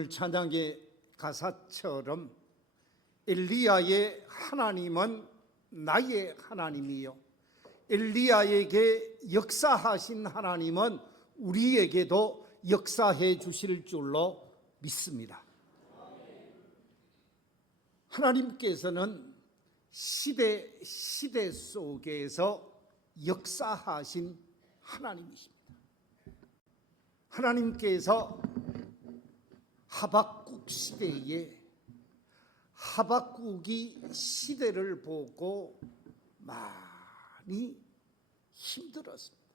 오늘 찬양의 가사처럼 엘리야의 하나님은 나의 하나님이요, 엘리야에게 역사하신 하나님은 우리에게도 역사해 주실 줄로 믿습니다. 하나님께서는 시대 속에서 역사하신 하나님이십니다. 하나님께서 하박국 시대에 하박국이 시대를 보고 많이 힘들었습니다.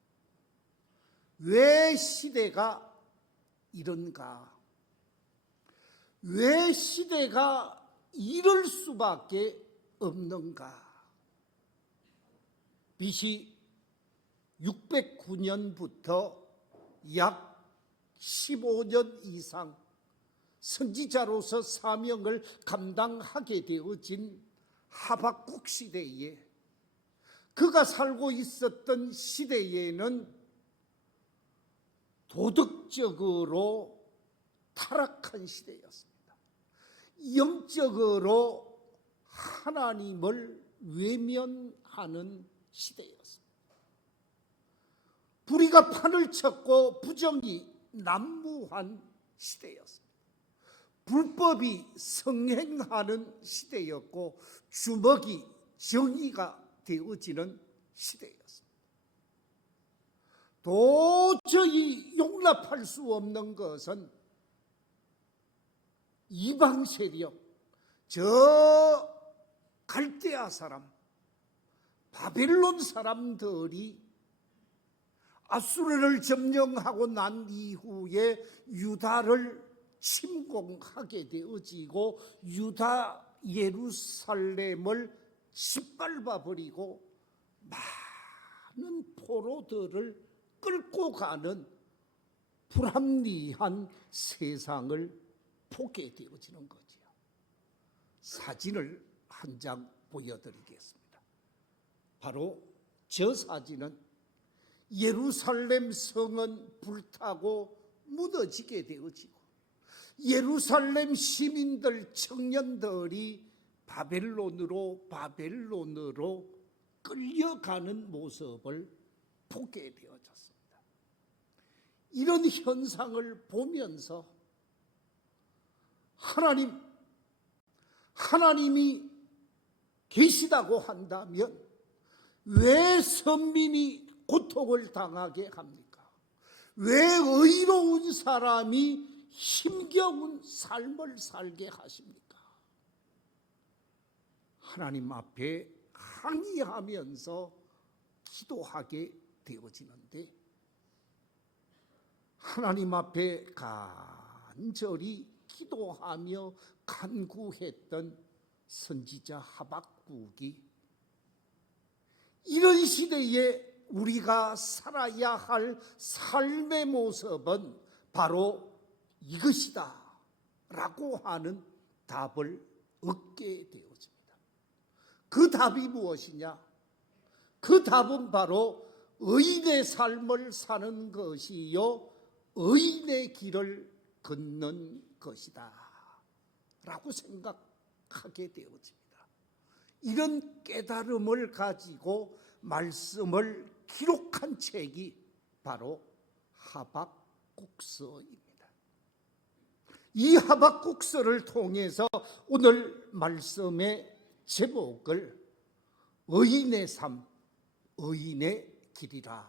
왜 시대가 이런가? 왜 시대가 이럴 수밖에 없는가? BC 609년부터 약 15년 이상 선지자로서 사명을 감당하게 되어진 하박국 시대에, 그가 살고 있었던 시대에는 도덕적으로 타락한 시대였습니다. 영적으로 하나님을 외면하는 시대였습니다. 불의가 판을 쳤고 부정이 난무한 시대였습니다. 불법이 성행하는 시대였고 주먹이 정의가 되어지는 시대였습니다. 도저히 용납할 수 없는 것은 이방 세력, 저 갈대아 사람, 바벨론 사람들이 아수르를 점령하고 난 이후에 유다를 침공하게 되어지고 유다 예루살렘을 짓밟아 버리고 많은 포로들을 끌고 가는 불합리한 세상을 보게 되어지는 거지요. 사진을 한 장 보여드리겠습니다. 바로 저 사진은 예루살렘 성은 불타고 무너지게 되어지고 예루살렘 시민들, 청년들이 바벨론으로 끌려가는 모습을 보게 되어졌습니다. 이런 현상을 보면서 하나님이 계시다고 한다면 왜 선민이 고통을 당하게 합니까? 왜 의로운 사람이 힘겨운 삶을 살게 하십니까? 하나님 앞에 항의하면서 기도하게 되어지는데, 하나님 앞에 간절히 기도하며 간구했던 선지자 하박국이 이런 시대에 우리가 살아야 할 삶의 모습은 바로 이것이다 라고 하는 답을 얻게 되어집니다. 그 답이 무엇이냐? 그 답은 바로 의인의 삶을 사는 것이요 의인의 길을 걷는 것이다 라고 생각하게 되어집니다. 이런 깨달음을 가지고 말씀을 기록한 책이 바로 하박국서입니다. 이 하박국서를 통해서 오늘 말씀의 제목을 의인의 삶, 의인의 길이라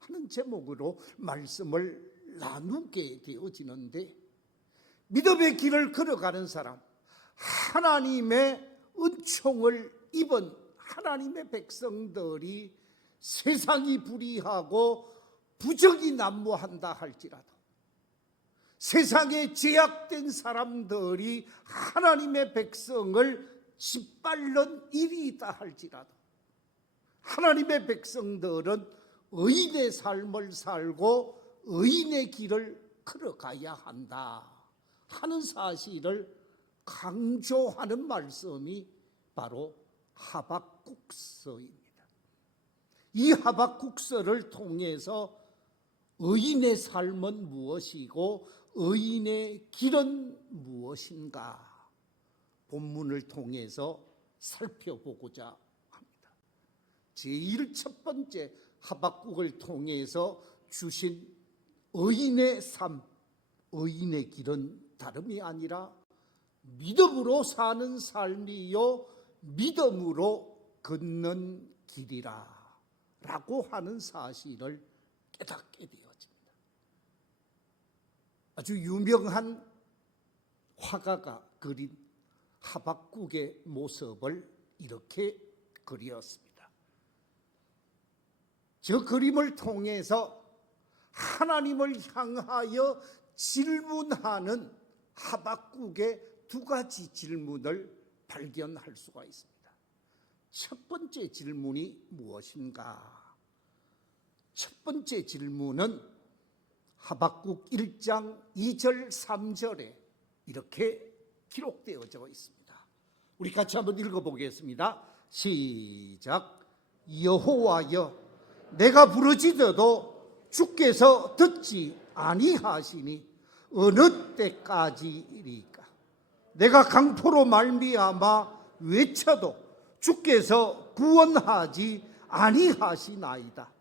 하는 제목으로 말씀을 나누게 되어지는데, 믿음의 길을 걸어가는 사람, 하나님의 은총을 입은 하나님의 백성들이 세상이 불의하고 부정이 난무한다 할지라도, 세상에 제약된 사람들이 하나님의 백성을 짓밟는 일이 있다 할지라도, 하나님의 백성들은 의인의 삶을 살고 의인의 길을 걸어가야 한다 하는 사실을 강조하는 말씀이 바로 하박국서입니다. 이 하박국서를 통해서 의인의 삶은 무엇이고 의인의 길은 무엇인가? 본문을 통해서 살펴보고자 합니다. 첫 번째 하박국을 통해서 주신 의인의 삶, 의인의 길은 다름이 아니라 믿음으로 사는 삶이요 믿음으로 걷는 길이라 라고 하는 사실을 깨닫게 되어집니다. 아주 유명한 화가가 그린 하박국의 모습을 이렇게 그렸습니다. 저 그림을 통해서 하나님을 향하여 질문하는 하박국의 두 가지 질문을 발견할 수가 있습니다. 첫 번째 질문이 무엇인가? 첫 번째 질문은 하박국 1장 2절 3절에 이렇게 기록되어져 있습니다. 우리 같이 한번 읽어보겠습니다. 시작. 여호와여, 내가 부르짖어도 주께서 듣지 아니하시니 어느 때까지이리까? 내가 강포로 말미암아 외쳐도 주께서 구원하지 아니하시나이다.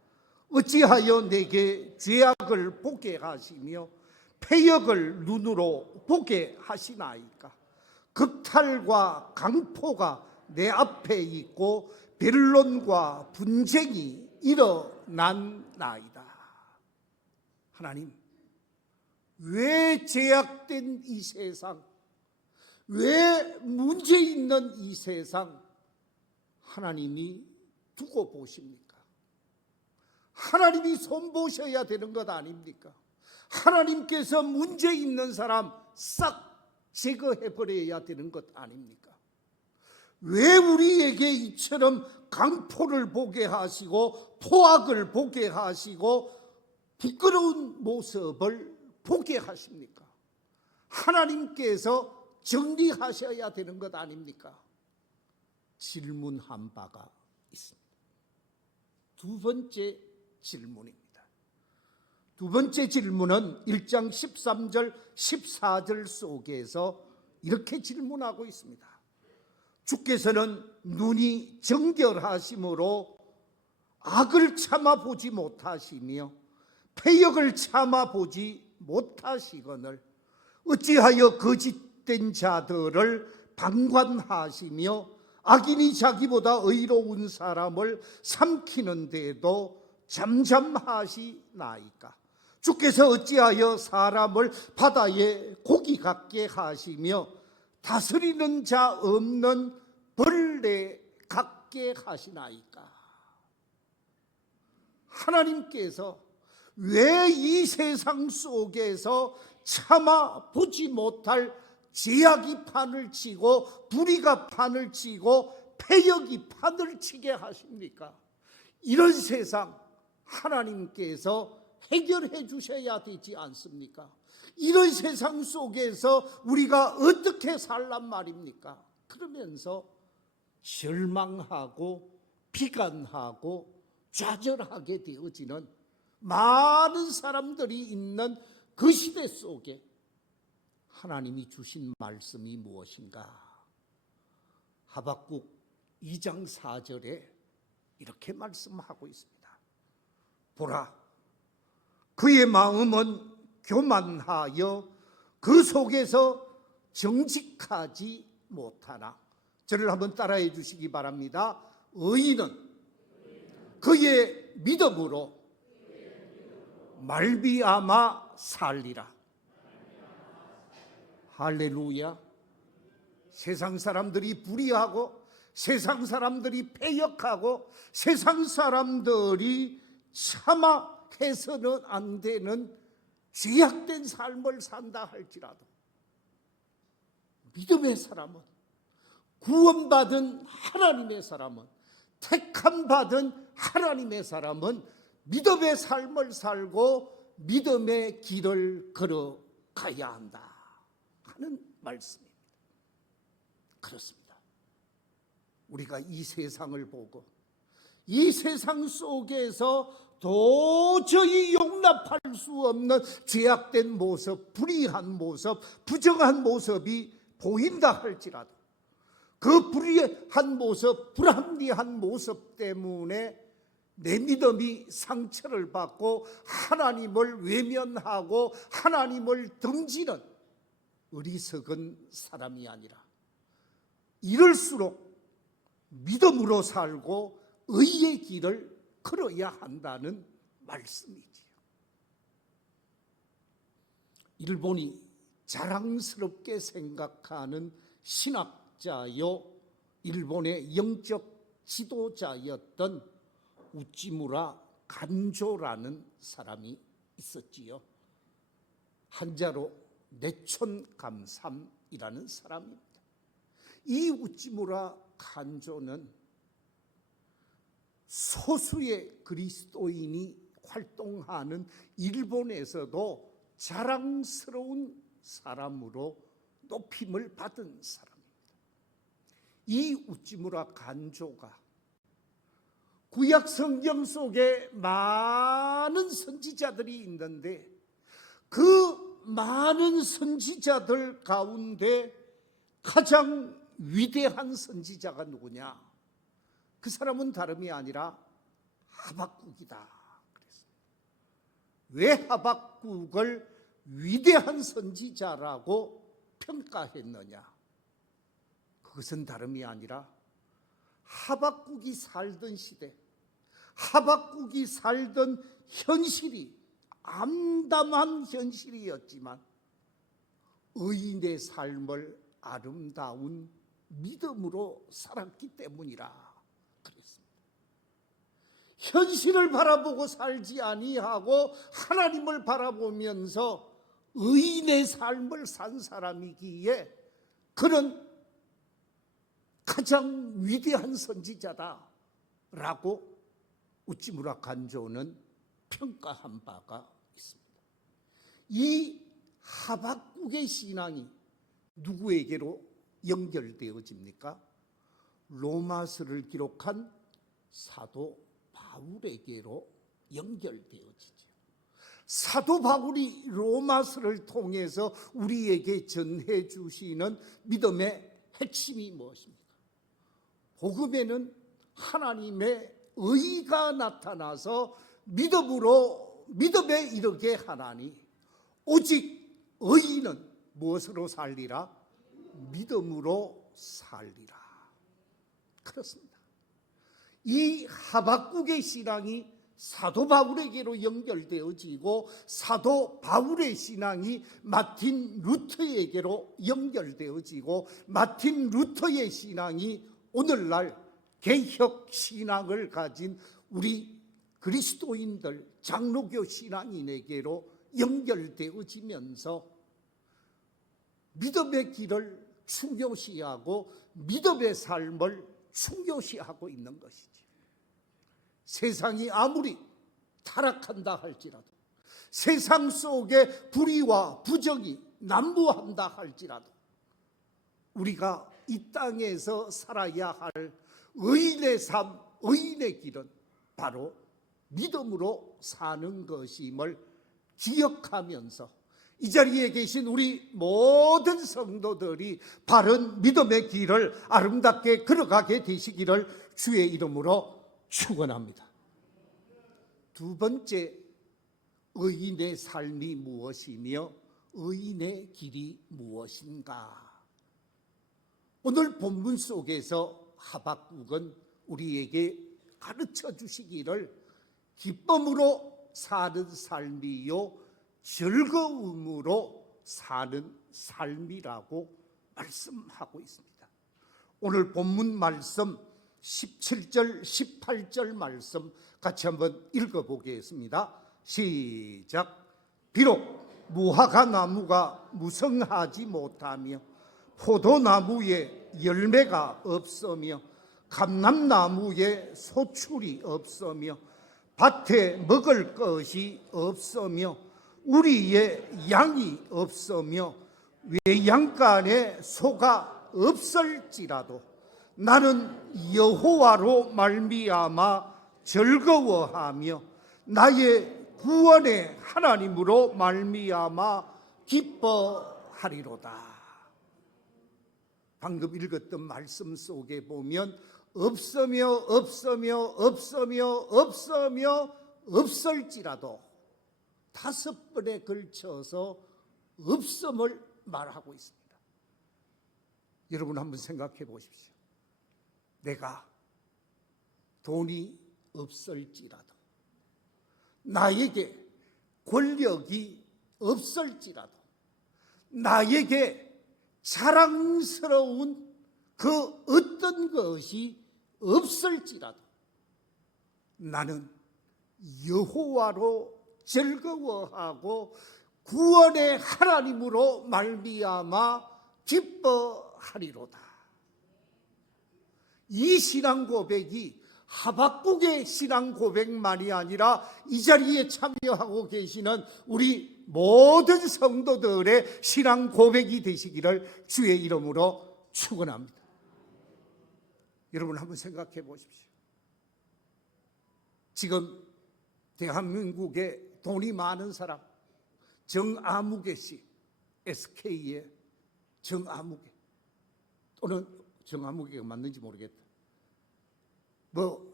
어찌하여 내게 죄악을 보게 하시며 패역을 눈으로 보게 하시나이까? 극탈과 강포가 내 앞에 있고 변론과 분쟁이 일어난나이다. 하나님, 왜 제약된 이 세상, 왜 문제 있는 이 세상 하나님이 두고 보십니까? 하나님이 손보셔야 되는 것 아닙니까? 하나님께서 문제 있는 사람 싹 제거해버려야 되는 것 아닙니까? 왜 우리에게 이처럼 강포를 보게 하시고 포악을 보게 하시고 부끄러운 모습을 보게 하십니까? 하나님께서 정리하셔야 되는 것 아닙니까? 질문한 바가 있습니다. 두 번째 질문입니다. 두 번째 질문은 1장 13절 14절 속에서 이렇게 질문하고 있습니다. 주께서는 눈이 정결하심으로 악을 참아보지 못하시며 패역을 참아보지 못하시거늘 어찌하여 거짓된 자들을 방관하시며 악인이 자기보다 의로운 사람을 삼키는데도 잠잠하시나이까? 주께서 어찌하여 사람을 바다에 고기 같게 하시며 다스리는 자 없는 벌레 같게 하시나이까? 하나님께서 왜 이 세상 속에서 참아 보지 못할 제약이 판을 치고 불의가 판을 치고 패역이 판을 치게 하십니까? 이런 세상 하나님께서 해결해 주셔야 되지 않습니까? 이런 세상 속에서 우리가 어떻게 살란 말입니까? 그러면서 절망하고 비관하고 좌절하게 되어지는 많은 사람들이 있는 그 시대 속에 하나님이 주신 말씀이 무엇인가? 하박국 2장 4절에 이렇게 말씀하고 있습니다. 보라, 그의 마음은 교만하여 그 속에서 정직하지 못하나. 저를 한번 따라해 주시기 바랍니다. 의인은 그의 믿음으로 말미암아 살리라. 할렐루야. 세상 사람들이 불의하고 세상 사람들이 패역하고 세상 사람들이 참아 해서는 안 되는 죄악된 삶을 산다 할지라도 믿음의 사람은, 구원받은 하나님의 사람은, 택함 받은 하나님의 사람은 믿음의 삶을 살고 믿음의 길을 걸어가야 한다 하는 말씀입니다. 그렇습니다. 우리가 이 세상을 보고 이 세상 속에서 도저히 용납할 수 없는 죄악된 모습, 불의한 모습, 부정한 모습이 보인다 할지라도 그 불의한 모습, 불합리한 모습 때문에 내 믿음이 상처를 받고 하나님을 외면하고 하나님을 등지는 어리석은 사람이 아니라 이럴수록 믿음으로 살고 의의 길을 걸어야 한다는 말씀이지요. 일본이 자랑스럽게 생각하는 신학자요, 일본의 영적 지도자였던 우찌무라 간조라는 사람이 있었지요. 한자로 내촌감삼이라는 사람입니다. 이 우찌무라 간조는 소수의 그리스도인이 활동하는 일본에서도 자랑스러운 사람으로 높임을 받은 사람입니다. 이 우찌무라 간조가 구약 성경 속에 많은 선지자들이 있는데 그 많은 선지자들 가운데 가장 위대한 선지자가 누구냐? 그 사람은 다름이 아니라 하박국이다 그랬습니다. 왜 하박국을 위대한 선지자라고 평가했느냐? 그것은 다름이 아니라 하박국이 살던 시대, 하박국이 살던 현실이 암담한 현실이었지만 의인의 삶을 아름다운 믿음으로 살았기 때문이라 그랬습니다. 현실을 바라보고 살지 아니하고 하나님을 바라보면서 의인의 삶을 산 사람이기에 그는 가장 위대한 선지자다라고 우찌무라 간조는 평가한 바가 있습니다. 이 하박국의 신앙이 누구에게로 연결되어집니까? 로마서를 기록한 사도 바울에게로 연결되어지죠. 사도 바울이 로마서를 통해서 우리에게 전해 주시는 믿음의 핵심이 무엇입니까? 복음에는 하나님의 의가 나타나서 믿음에 이르게 하나니 오직 의인은 무엇으로 살리라? 믿음으로 살리라. 그렇습니다. 이 하박국의 신앙이 사도 바울에게로 연결되어지고 사도 바울의 신앙이 마틴 루터에게로 연결되어지고 마틴 루터의 신앙이 오늘날 개혁 신앙을 가진 우리 그리스도인들 장로교 신앙인에게로 연결되어지면서 믿음의 길을 중요시하고 믿음의 삶을 중요시하고 있는 것이지. 세상이 아무리 타락한다 할지라도 세상 속에 불의와 부정이 난무한다 할지라도 우리가 이 땅에서 살아야 할 의인의 삶, 의인의 길은 바로 믿음으로 사는 것임을 기억하면서 이 자리에 계신 우리 모든 성도들이 바른 믿음의 길을 아름답게 걸어가게 되시기를 주의 이름으로 축원합니다. 두 번째, 의인의 삶이 무엇이며 의인의 길이 무엇인가? 오늘 본문 속에서 하박국은 우리에게 가르쳐 주시기를 기쁨으로 사는 삶이요 즐거움으로 사는 삶이라고 말씀하고 있습니다. 오늘 본문 말씀 17절 18절 말씀 같이 한번 읽어보겠습니다. 시작. 비록 무화과 나무가 무성하지 못하며 포도나무에 열매가 없으며 감람나무에 소출이 없으며 밭에 먹을 것이 없으며 우리의 양이 없으며 외양간에 소가 없을지라도 나는 여호와로 말미암아 즐거워하며 나의 구원의 하나님으로 말미암아 기뻐하리로다. 방금 읽었던 말씀 속에 보면 없으며 없을지라도 5번에 걸쳐서 없음을 말하고 있습니다. 여러분 한번 생각해 보십시오. 내가 돈이 없을지라도, 나에게 권력이 없을지라도, 나에게 자랑스러운 그 어떤 것이 없을지라도 나는 여호와로 즐거워하고 구원의 하나님으로 말미암아 기뻐하리로다. 이 신앙 고백이 하박국의 신앙 고백만이 아니라 이 자리에 참여하고 계시는 우리 모든 성도들의 신앙 고백이 되시기를 주의 이름으로 축원합니다. 여러분 한번 생각해 보십시오. 지금 대한민국에 돈이 많은 사람, 정아무개 씨, SK의 정아무개, 또는 정아무개가 맞는지 모르겠다.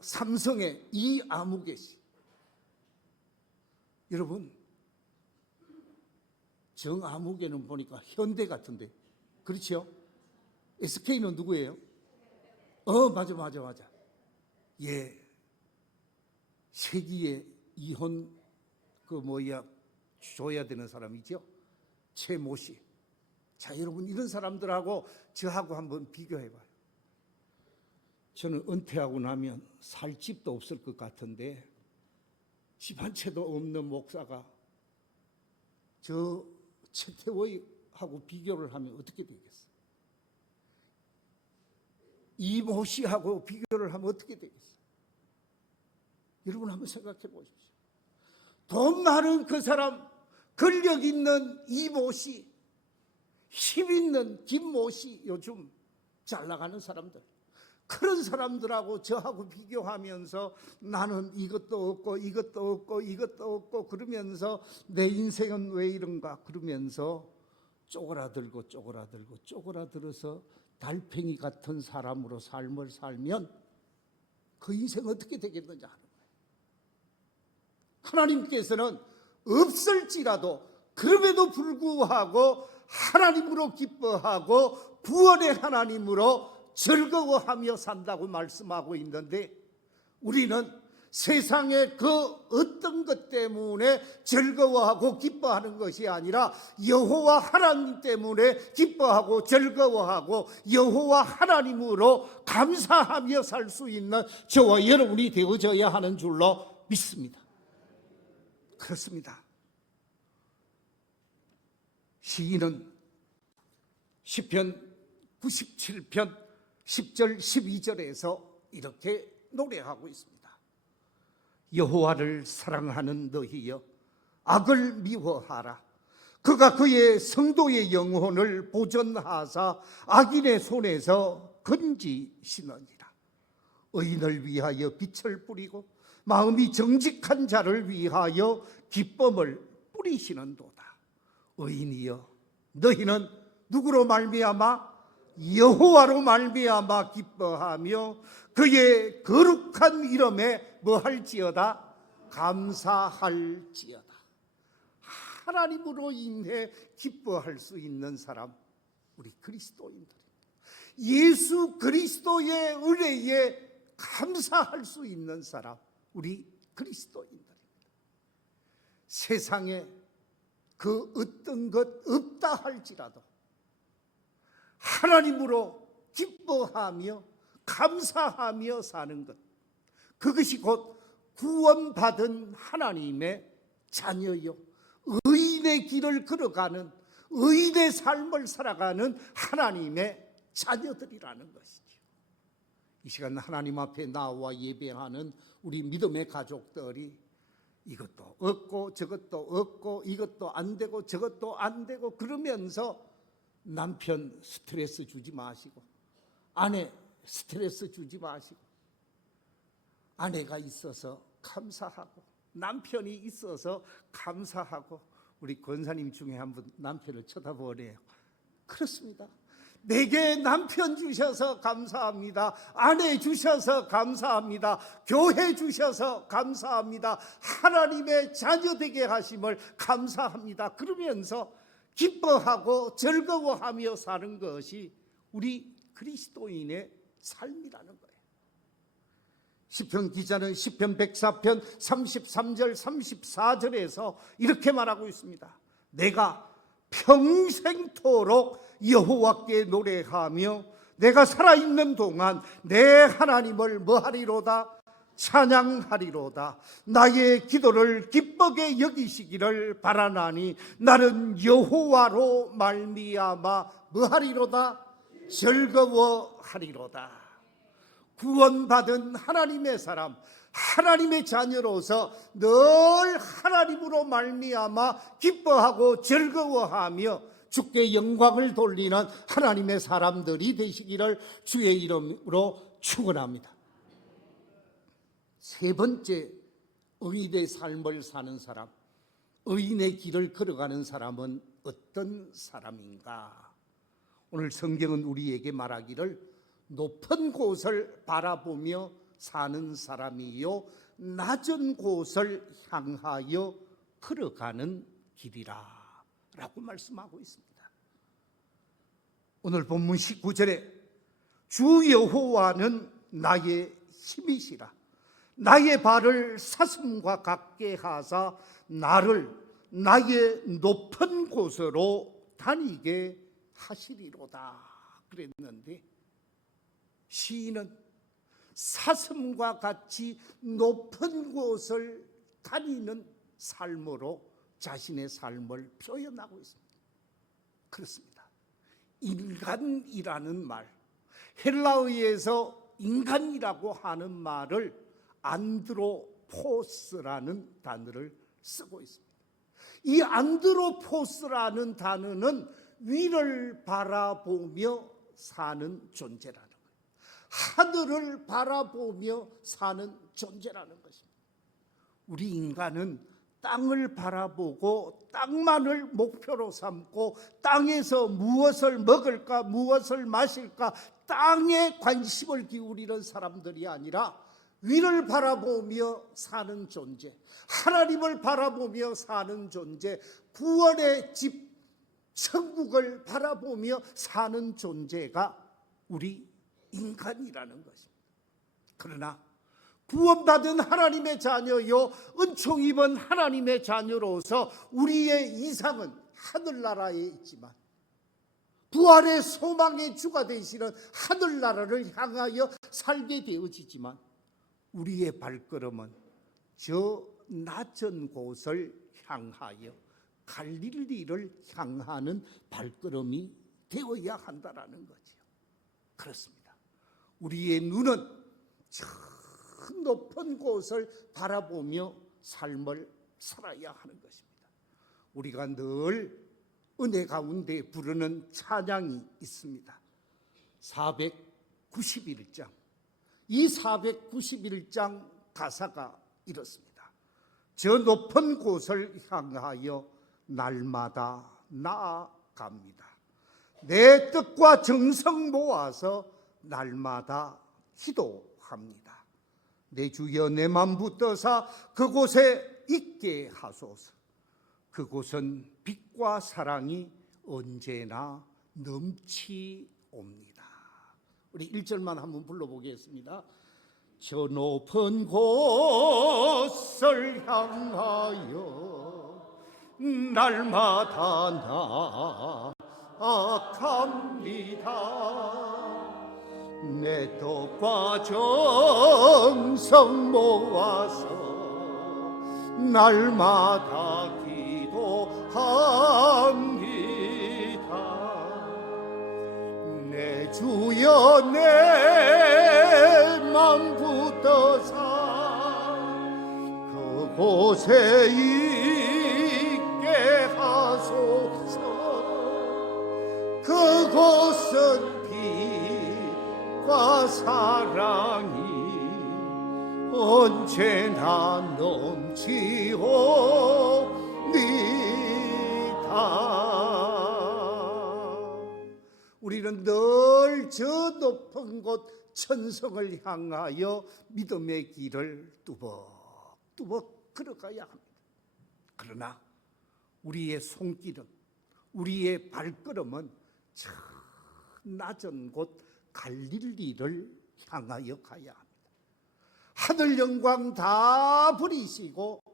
삼성의 이아무개 씨. 여러분, 정아무개는 보니까 현대 같은데, 그렇죠? SK는 누구예요? 맞아. 예, 세기의 이혼 줘야 되는 사람이죠. 최모 씨. 자, 여러분 이런 사람들하고 저하고 한번 비교해봐요. 저는 은퇴하고 나면 살 집도 없을 것 같은데 집 한 채도 없는 목사가 저 최태호하고 비교를 하면 어떻게 되겠어요? 이모 씨하고 비교를 하면 어떻게 되겠어요? 여러분 한번 생각해 보십시오. 돈 많은 그 사람, 권력 있는 이모 씨, 힘 있는 김모 씨, 요즘 잘 나가는 사람들, 그런 사람들하고 저하고 비교하면서 나는 이것도 없고 그러면서 내 인생은 왜 이런가 그러면서 쪼그라들어서 달팽이 같은 사람으로 삶을 살면 그 인생 어떻게 되겠느냐 하는 거예요. 하나님께서는 없을지라도 그럼에도 불구하고 하나님으로 기뻐하고 구원의 하나님으로 즐거워하며 산다고 말씀하고 있는데, 우리는 세상의 그 어떤 것 때문에 즐거워하고 기뻐하는 것이 아니라 여호와 하나님 때문에 기뻐하고 즐거워하고 여호와 하나님으로 감사하며 살 수 있는 저와 여러분이 되어져야 하는 줄로 믿습니다. 그렇습니다. 시인은 시편 97편 10절 12절에서 이렇게 노래하고 있습니다. 여호와를 사랑하는 너희여, 악을 미워하라. 그가 그의 성도의 영혼을 보전하사 악인의 손에서 건지시느니라. 의인을 위하여 빛을 뿌리고 마음이 정직한 자를 위하여 기쁨을 뿌리시는도다. 의인이여, 너희는 누구로 말미암아? 여호와로 말미암아 기뻐하며 그의 거룩한 이름에 뭐할지어다? 감사할지어다. 하나님으로 인해 기뻐할 수 있는 사람, 우리 그리스도인들입니다. 예수 그리스도의 은혜에 감사할 수 있는 사람, 우리 그리스도인들입니다. 세상에 그 어떤 것 없다 할지라도 하나님으로 기뻐하며 감사하며 사는 것, 그것이 곧 구원받은 하나님의 자녀요, 의인의 길을 걸어가는, 의인의 삶을 살아가는 하나님의 자녀들이라는 것이죠. 이 시간 하나님 앞에 나와 예배하는 우리 믿음의 가족들이 이것도 없고 저것도 없고 이것도 안 되고 저것도 안 되고 그러면서 남편 스트레스 주지 마시고, 아내 스트레스 주지 마시고, 아내가 있어서 감사하고 남편이 있어서 감사하고, 우리 권사님 중에 한 분 남편을 쳐다보네요. 그렇습니다. 내게 남편 주셔서 감사합니다. 아내 주셔서 감사합니다. 교회 주셔서 감사합니다. 하나님의 자녀 되게 하심을 감사합니다. 그러면서 기뻐하고 즐거워하며 사는 것이 우리 그리스도인의 삶이라는 거예요. 시편 기자는 시편 104편 33절 34절에서 이렇게 말하고 있습니다. 내가 평생토록 여호와께 노래하며 내가 살아있는 동안 내 하나님을 뭐하리로다? 찬양하리로다. 나의 기도를 기쁘게 여기시기를 바라나니 나는 여호와로 말미암아 뭐하리로다? 즐거워하리로다. 구원받은 하나님의 사람, 하나님의 자녀로서 늘 하나님으로 말미암아 기뻐하고 즐거워하며 주께 영광을 돌리는 하나님의 사람들이 되시기를 주의 이름으로 축원합니다. 세 번째, 의인의 삶을 사는 사람, 의인의 길을 걸어가는 사람은 어떤 사람인가? 오늘 성경은 우리에게 말하기를 높은 곳을 바라보며 사는 사람이요 낮은 곳을 향하여 걸어가는 길이라 라고 말씀하고 있습니다. 오늘 본문 19절에 주 여호와는 나의 힘이시라. 나의 발을 사슴과 같게 하사 나를 나의 높은 곳으로 다니게 하시리로다 그랬는데, 시인은 사슴과 같이 높은 곳을 다니는 삶으로 자신의 삶을 표현하고 있습니다. 그렇습니다. 인간이라는 말, 헬라어에서 인간이라고 하는 말을 안드로포스라는 단어를 쓰고 있습니다. 이 안드로포스라는 단어는 위를 바라보며 사는 존재라는 거예요. 하늘을 바라보며 사는 존재라는 것입니다. 우리 인간은 땅을 바라보고 땅만을 목표로 삼고 땅에서 무엇을 먹을까, 무엇을 마실까, 땅에 관심을 기울이는 사람들이 아니라 위를 바라보며 사는 존재, 하나님을 바라보며 사는 존재, 구원의 집 천국을 바라보며 사는 존재가 우리 인간이라는 것입니다. 그러나 구원받은 하나님의 자녀요 은총 입은 하나님의 자녀로서 우리의 이상은 하늘나라에 있지만, 부활의 소망의 주가 되시는 하늘나라를 향하여 살게 되어지지만, 우리의 발걸음은 저 낮은 곳을 향하여 갈릴리를 향하는 발걸음이 되어야 한다라는 거죠. 그렇습니다. 우리의 눈은 저 높은 곳을 바라보며 삶을 살아야 하는 것입니다. 우리가 늘 은혜 가운데 부르는 찬양이 있습니다. 491장. 이 491장 가사가 이렇습니다. 저 높은 곳을 향하여 날마다 나아갑니다. 내 뜻과 정성 모아서 날마다 기도합니다. 내 주여 내 맘 붙드사 그곳에 있게 하소서. 그곳은 빛과 사랑이 언제나 넘치옵니다. 우리 1절만 한번 불러보겠습니다. 저 높은 곳을 향하여 날마다 나아갑니다. 내 뜻과 정성 모아서 날마다 기도합니다. 내 주여 내 맘 붙드사 그곳에 있게 하소서. 그곳은 빛과 사랑이 언제나 넘치옵니다. 우리는 늘 저 높은 곳 천성을 향하여 믿음의 길을 뚜벅뚜벅 걸어가야 합니다. 그러나 우리의 손길은, 우리의 발걸음은 저 낮은 곳 갈릴리를 향하여 가야 합니다. 하늘 영광 다 버리시고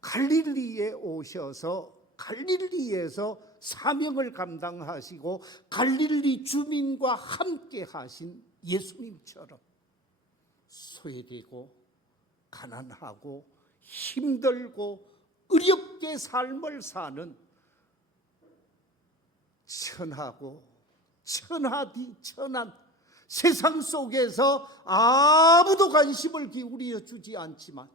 갈릴리에 오셔서 갈릴리에서 사명을 감당하시고 갈릴리 주민과 함께 하신 예수님처럼 소외되고 가난하고 힘들고 어렵게 삶을 사는 천하고 천하디 천한 세상 속에서 아무도 관심을 기울여 주지 않지만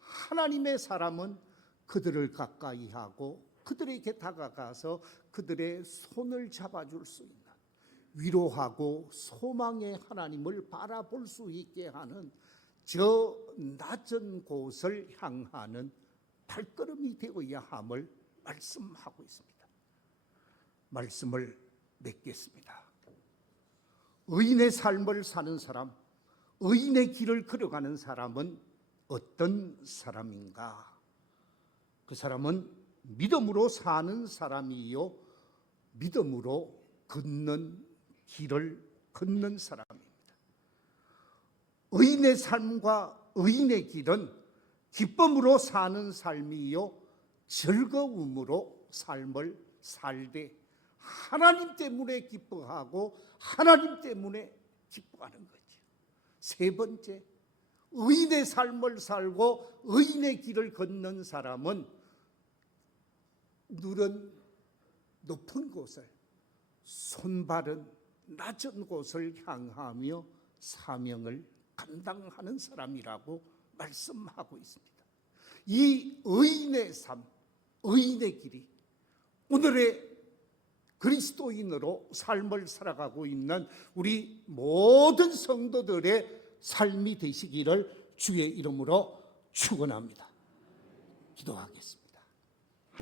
하나님의 사람은 그들을 가까이 하고 그들에게 다가가서 그들의 손을 잡아줄 수 있는, 위로하고 소망의 하나님을 바라볼 수 있게 하는 저 낮은 곳을 향하는 발걸음이 되어야 함을 말씀하고 있습니다. 말씀을 맺겠습니다. 의인의 삶을 사는 사람, 의인의 길을 걸어가는 사람은 어떤 사람인가? 그 사람은 믿음으로 사는 사람이요, 믿음으로 걷는 길을 걷는 사람입니다. 의인의 삶과 의인의 길은 기쁨으로 사는 삶이요, 즐거움으로 삶을 살되 하나님 때문에 기뻐하고 하나님 때문에 기뻐하는 거죠. 세 번째, 의인의 삶을 살고 의인의 길을 걷는 사람은 누른 높은 곳을, 손발은 낮은 곳을 향하며 사명을 감당하는 사람이라고 말씀하고 있습니다. 이 의인의 삶, 의인의 길이 오늘의 그리스도인으로 삶을 살아가고 있는 우리 모든 성도들의 삶이 되시기를 주의 이름으로 축원합니다. 기도하겠습니다.